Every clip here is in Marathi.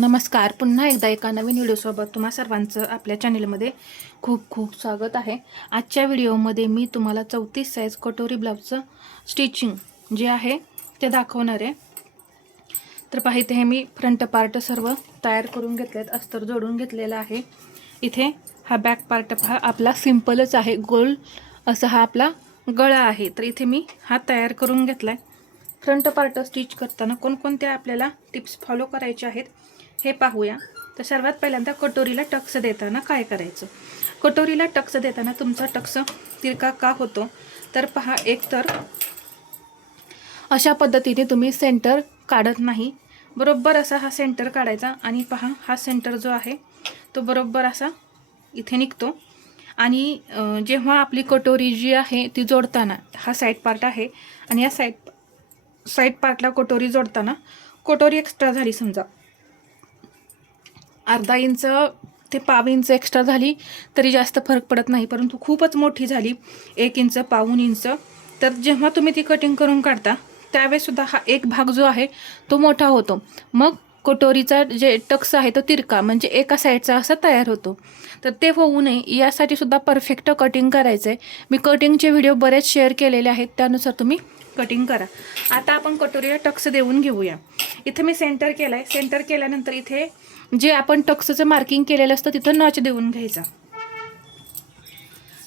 नमस्कार. पुन्हा एकदा एका नवीन व्हिडिओसोबत तुम्हा सर्वांचं आपल्या चॅनलमध्ये खूप खूप स्वागत आहे. आजच्या व्हिडिओमध्ये मी तुम्हाला 34 साईज कटोरी ब्लाऊजचं स्टिचिंग जे आहे ते दाखवणार आहे. तर पहा, इथे हे मी फ्रंट पार्ट सर्व तयार करून घेतलेत, अस्तर जोडून घेतलेला आहे. इथे हा बॅक पार्ट पहा आपला सिंपलच आहे, गोल असा हा आपला गळा आहे. तर इथे मी हा तयार करून घेतलाय. फ्रंट पार्ट स्टिच करताना कोणकोणत्या आपल्याला टिप्स फॉलो करायचे आहेत हे पाहूया. तर सर्वात पहिल्यांदा कटोरीला टक्स देताना काय करायचं. कटोरीला टक्स देताना तुमचा टक्स तिरका का होतो, तर पहा, एक तर अशा पद्धतीने तुम्ही सेंटर काढत नाही, बरोबर असा हा सेंटर काढायचा आणि पहा हा सेंटर जो आहे तो बरोबर असा इथे निघतो. आणि जेव्हा आपली कटोरी जी आहे ती जोडताना हा साईड पार्ट आहे आणि या साईड पार्टला कटोरी जोडताना कटोरी एक्स्ट्रा झाली, समजा अर्धा इंच ते पाव इंच एक्स्ट्रा झाली तरी जास्त फरक पडत नाही, परंतु खूपच मोठी झाली 1 इंच पाऊण इंच, तर जेव्हा तुम्ही ती कटिंग करून काढता त्यावेळेस सुद्धा हा एक भाग जो आहे तो मोठा होतो. मग कटोरीचा जे टक्स आहे तो तिरका म्हणजे एका साईडचा असा तयार होतो. तर ते होऊ नये यासाठी सुद्धा परफेक्ट कटिंग करायचं आहे. मी कटिंगचे व्हिडिओ बरेच शेअर केलेले आहेत, त्यानुसार तुम्ही कटिंग करा. आता आपण कटोरीला टक्स देऊन घेऊया. इथे मी सेंटर केलाय. सेंटर केल्यानंतर इथे जे आपण टक्सचं मार्किंग केलेलं असतं तिथं नॉच देऊन घ्यायचा.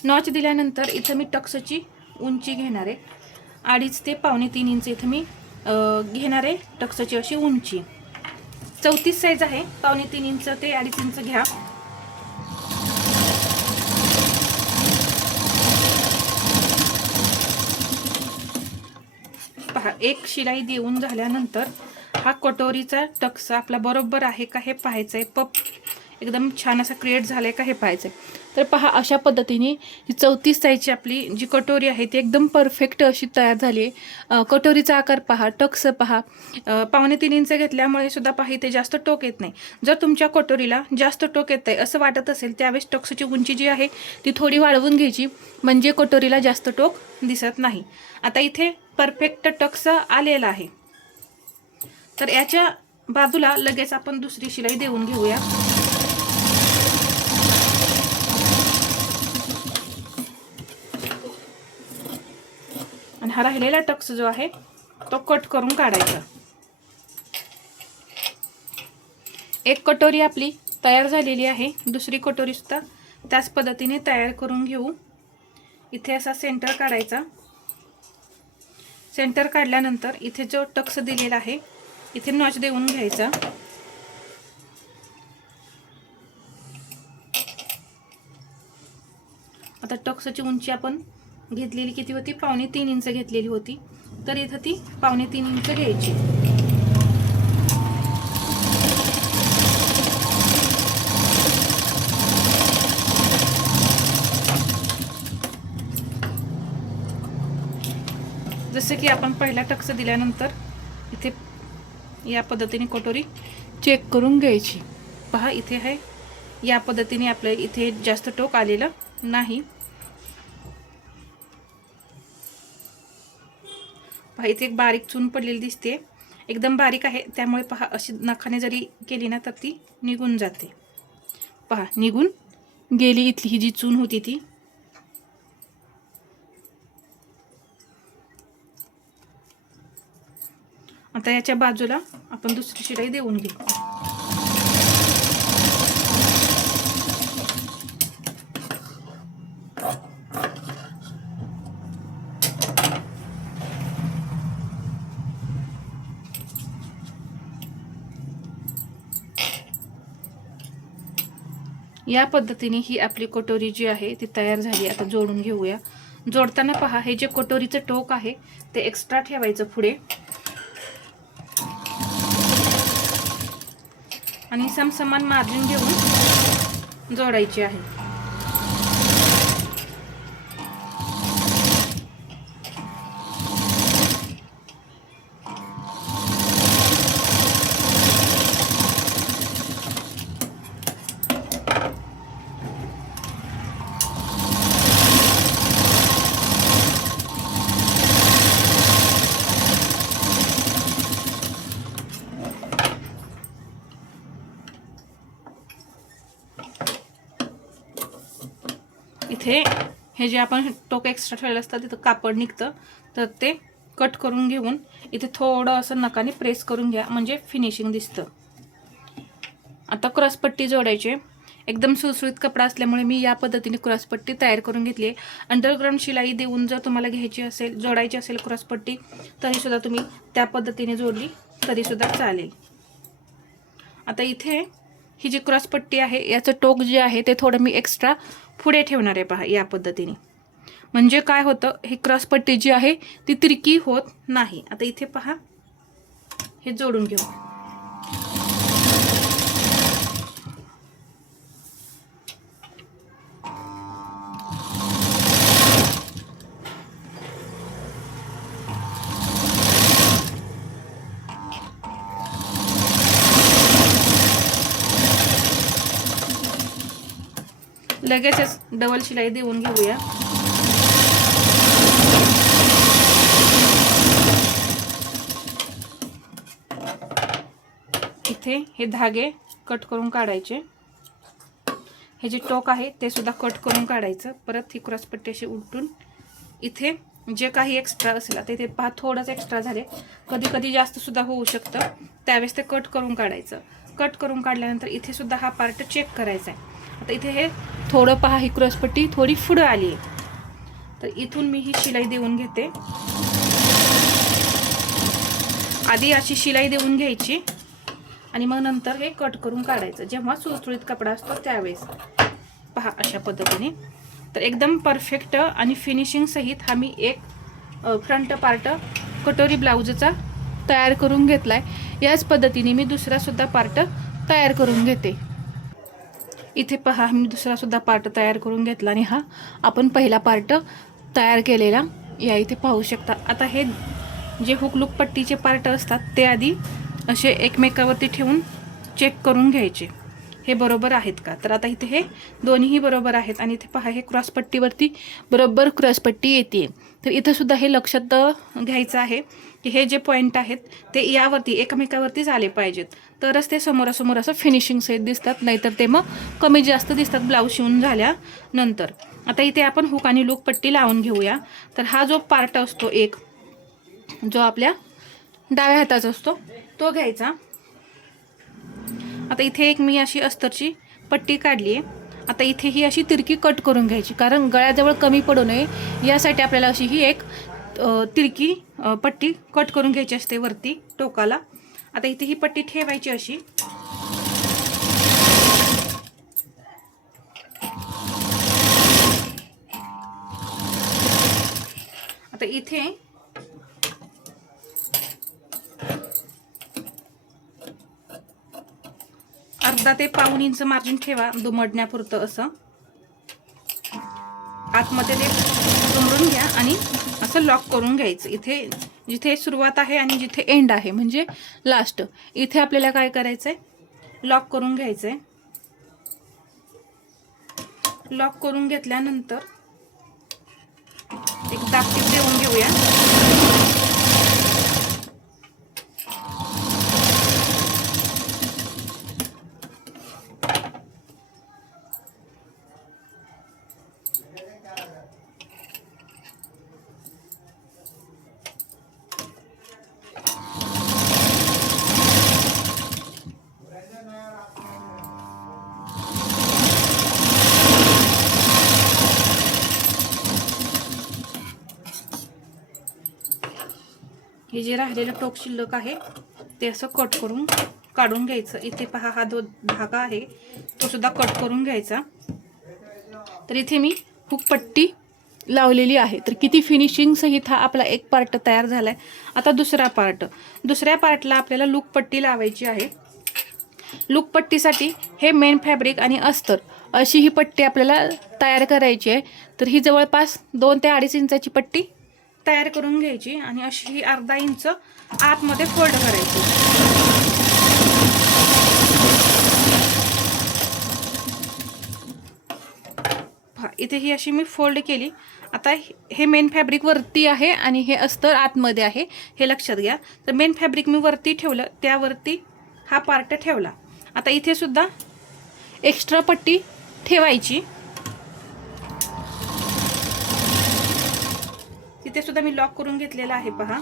नॉच दिल्यानंतर इथं मी टक्सची उंची घेणार आहे 2.5 ते पावणे 3 इंच. इथं मी घेणार आहे टक्सची अशी उंची. 34 साईज आहे, पावणे 3 इंच ते 2.5 इंच घ्या. पहा, एक शिलाई देऊन झाल्यानंतर हा कटोरीचा टक्स आपला बरोबर आहे का हे पाहायचं आहे. पप एकदम छान असा क्रिएट झालाय का हे पाहायचं आहे. तर पहा, अशा पद्धतीने ही 34 साईजची आपली जी कटोरी आहे ती एकदम परफेक्ट अशी तयार झाली आहे. कटोरीचा आकार पहा, टक्स पहा, पावणे 3 इंच घेतल्यामुळे सुद्धा पहा इथे जास्त टोक येत नाही. जर तुमच्या कटोरीला जास्त टोक येत आहे असं वाटत असेल त्यावेळेस टक्सची उंची जी आहे ती थोडी वाढवून घ्यायची, म्हणजे कटोरीला जास्त टोक दिसत नाही. आता इथे परफेक्ट टक्स आलेला आहे, तर याच्या बाजूला लगेच आपण दुसरी शिलाई देऊन घेऊया. आणि हा राहिलेला टक्स जो आहे तो कट करून काढायचा. एक कटोरी आपली तयार झालेली आहे, दुसरी कटोरी सुद्धा त्याच पद्धतीने तयार करून घेऊ. इथे असा सेंटर काढायचा. सेंटर काढल्यानंतर इथे जो टक्स दिलेला आहे इथे नॉच देऊन घ्यायचा. आता टक्सची उंची आपण घेतलेली किती होती, पावणे 3 इंच घेतलेली होती, तर इथं ती पावणे 3 इंच घ्यायची. जसे की आपण पहिला टक्स दिल्यानंतर इथे या पद्धतीने कटोरी चेक करून घ्यायची. पहा, इथे आहे या पद्धतीने आपल्या इथे जास्त टोक आलेलं नाही. पहा, इथे एक बारीक चून पडलेली दिसते, एकदम बारीक आहे, त्यामुळे पहा अशी नखाने जरी केली ना तर ती निघून जाते. पहा, निघून गेली इथली ही जी चून होती ती. आता याच्या बाजूला आपण दुसरी शिलाई देऊन घेऊ. या पद्धतीने ही आपली कटोरी जी आहे ती तयार झाली. आता जोडून घेऊया. जोडताना पहा, हे जे कटोरीचं टोक आहे ते एक्स्ट्रा ठेवायचं पुढे आणि समसमान मार्जिन घेऊन जोडायची आहे. इथे हे जे आपण टोक एक्स्ट्रा ठेवलेलं असतं तिथं कापड निघतं, तर ते कट करून घेऊन इथे थोडं असं नखाने प्रेस करून घ्या, म्हणजे फिनिशिंग दिसतं. आता क्रॉसपट्टी जोडायची. एकदम सुळसुळीत कपडा असल्यामुळे मी या पद्धतीने क्रॉसपट्टी तयार करून घेतली आहे. अंडरग्राऊंड शिलाई देऊन जर तुम्हाला घ्यायची असेल, जोडायची असेल क्रॉसपट्टी, तरीसुद्धा तुम्ही त्या पद्धतीने जोडली तरीसुद्धा चालेल. आता इथे ही जी क्रॉसपट्टी आहे याचं टोक जे आहे ते थोडं मी एक्स्ट्रा पुढे ठेवणार आहे. पहा, या पद्धतीने. म्हणजे काय होतं, ही क्रॉसपट्टी जी आहे ती तिरकी होत नाही. आता इथे पहा, हे जोडून घेऊ. लगेचच डबल शिलाई देऊन घेऊया. इथे हे धागे कट करून काढायचे. हे जे टोक आहे ते सुद्धा कट करून काढायचं. परत ही क्रॉसपट्टी अशी उलटून इथे जे काही एक्स्ट्रा असेल, आता इथे पहा थोडंच एक्स्ट्रा झाले, कधी कधी जास्त सुद्धा होऊ शकतं, त्यावेळेस ते कट करून काढायचं. कट करून काढल्यानंतर इथे सुद्धा हा पार्ट चेक करायचा आहे. आता इथे हे थोडं पहा, ही क्रॉसपट्टी थोडी पुढं आली आहे, तर इथून मी ही शिलाई देऊन घेते. आधी अशी शिलाई देऊन घ्यायची आणि मग नंतर हे कट करून काढायचं, जेव्हा सुळसुळीत कपडा असतो त्यावेळेस. पहा, अशा पद्धतीने. तर एकदम परफेक्ट आणि फिनिशिंग सहित हा मी एक फ्रंट पार्ट कटोरी ब्लाऊजचा तयार करून घेतलाय. याच पद्धतीने मी दुसरा सुद्धा पार्ट तयार करून घेते. इथे पहा, मी दुसरा सुद्धा पार्ट तयार करून घेतला आणि हा आपण पहिला पार्ट तयार केलेला या इथे पाहू शकता. आता हे जे हुक लूक पट्टीचे पार्ट असतात ते आधी असे एकमेकावरती ठेवून चेक करून घ्यायचे, हे बरोबर आहेत का. तर आता इथे हे दोन्हीही बरोबर आहेत आणि इथे पहा, हे क्रॉसपट्टीवरती बरोबर क्रॉसपट्टी येते. तर इथं सुद्धा हे लक्षात घ्यायचं आहे की हे जे पॉईंट आहेत ते यावरती एकमेकावरतीच आले पाहिजेत, तरच ते समोरासमोर असं फिनिशिंग सहित दिसतात, नाहीतर ते मग कमी जास्त दिसतात ब्लाऊज शिवून झाल्यानंतर. आता इथे आपण हुक आणि लूक पट्टी लावून घेऊया. तर हा जो पार्ट असतो एक, जो आपल्या डाव्या हाताचा असतो, तो घ्यायचा. आता इथे एक मी अशी अस्तरची पट्टी काढली आहे. आता इथे ही अशी तिरकी कट करून घ्यायची, कारण गळ्याजवळ कमी पडू नये यासाठी आपल्याला अशी ही एक तिरकी पट्टी कट करून घ्यायची असते वरती टोकाला. आता इथे ही पट्टी ठेवायची अशी. आता इथे अर्धा ते पाऊण इंच मार्जिन ठेवा दुमडण्यापुरतं. असं आतमध्ये ते दुमडून घ्या आणि असं लॉक करून घ्यायचं. इथे जिथे सुरुवात आहे आणि जिथे एंड आहे म्हणजे लास्ट, इथे आपल्याला काय करायचंय, लॉक करून घ्यायचंय. लॉक करून घेतल्यानंतर एक दाबटीप देऊन घेऊया. हे जे राहिलेलं टोक शिल्लक आहे ते असं कट करून काढून घ्यायचं. इथे पहा, हा जो धागा आहे तो सुद्धा कट करून घ्यायचा. तर इथे मी हुक पट्टी लावलेली आहे. तर किती फिनिशिंग सहित हा आपला एक पार्ट तयार झालाय. आता दुसरा पार्ट, दुसऱ्या पार्टला आपल्याला लूक पट्टी लावायची आहे. लूक पट्टीसाठी हे मेन फॅब्रिक आणि अस्तर अशी ही पट्टी आपल्याला तयार करायची आहे. तर ही जवळपास 2 ते 2.5 इंचाची पट्टी तयार करून घ्यायची आणि अशी ही अर्धा इंच आतमध्ये फोल्ड करायची. इथे ही अशी मी फोल्ड केली. आता हे मेन फॅब्रिक वरती आहे आणि हे अस्तर आतमध्ये आहे, हे लक्षात घ्या. तर मेन फॅब्रिक मी वरती ठेवलं, त्यावरती हा पार्ट ठेवला. आता इथे सुद्धा एक्स्ट्रा पट्टी ठेवायची. इथे सुद्धा मी लॉक करून घेतलेला आहे पहा.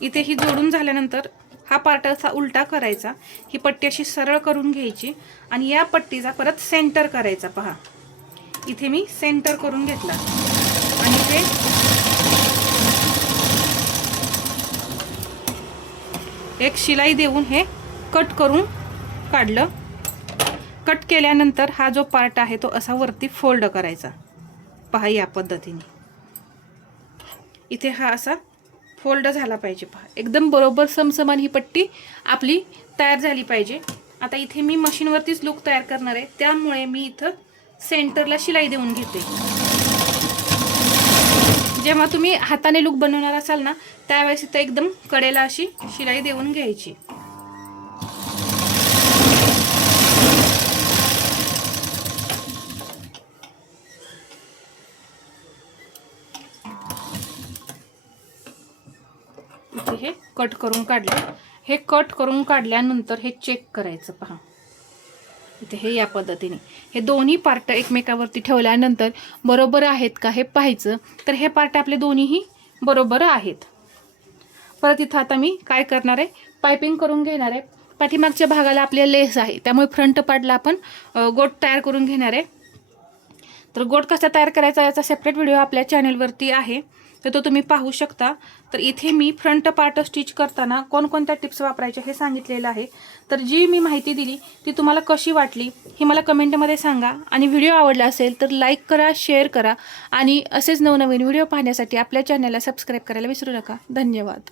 इथे ही जोडून झाल्यानंतर हा पार्ट असा उलटा करायचा, ही पट्टी अशी सरळ करून घ्यायची आणि या पट्टीचा परत सेंटर करायचा. पहा इथे मी सेंटर करून घेतला आणि इथे एक शिलाई देऊन हे कट करून काढलं. कट केल्यानंतर हा जो पार्ट आहे तो असा वरती फोल्ड करायचा. पहा या पद्धतीने इथे हा असा फोल्ड झाला पाहिजे. पहा एकदम बरोबर समसमान ही पट्टी आपली तयार झाली पाहिजे. आता इथे मी मशीनवरतीच लूक तयार करणार आहे, त्यामुळे मी इथं सेंटरला शिलाई देऊन घेते. जेव्हा तुम्ही हाताने लूक बनवणार असाल ना, त्यावेळेस इथं एकदम कडेला अशी शिलाई देऊन घ्यायची. इथे हे कट करून काढलं. हे कट करून काढल्यानंतर हे चेक करायचं. पहा इथे हे या पद्धतीने हे दोन्ही पार्ट एकमेकावरती ठेवल्यानंतर बरोबर आहेत का हे पाहायचं. तर हे पार्ट आपले दोन्हीही बरोबर आहेत. परत इथं आता मी काय करणार आहे, पायपिंग करून घेणार आहे. पाठीमागच्या भागाला आपले लेस आहे, त्यामुळे फ्रंट पार्टला आपण गोट तयार करून घेणार आहे. तर गोट कसा तयार करायचा याचा सेपरेट व्हिडिओ आपल्या चॅनलवरती आहे, तर तो तुम्ही पाहू शकता. तर इथे मी फ्रंट पार्ट स्टिच करताना कोणकोणत्या टिप्स वापरायच्या हे सांगितलेलं आहे. तर जी मी माहिती दिली ती तुम्हाला कशी वाटली ही मला कमेंटमध्ये सांगा. आणि व्हिडिओ आवडला असेल तर लाईक करा, शेअर करा आणि असेच नवनवीन व्हिडिओ पाहण्यासाठी आपल्या चॅनलला सबस्क्राईब करायला विसरू नका. धन्यवाद.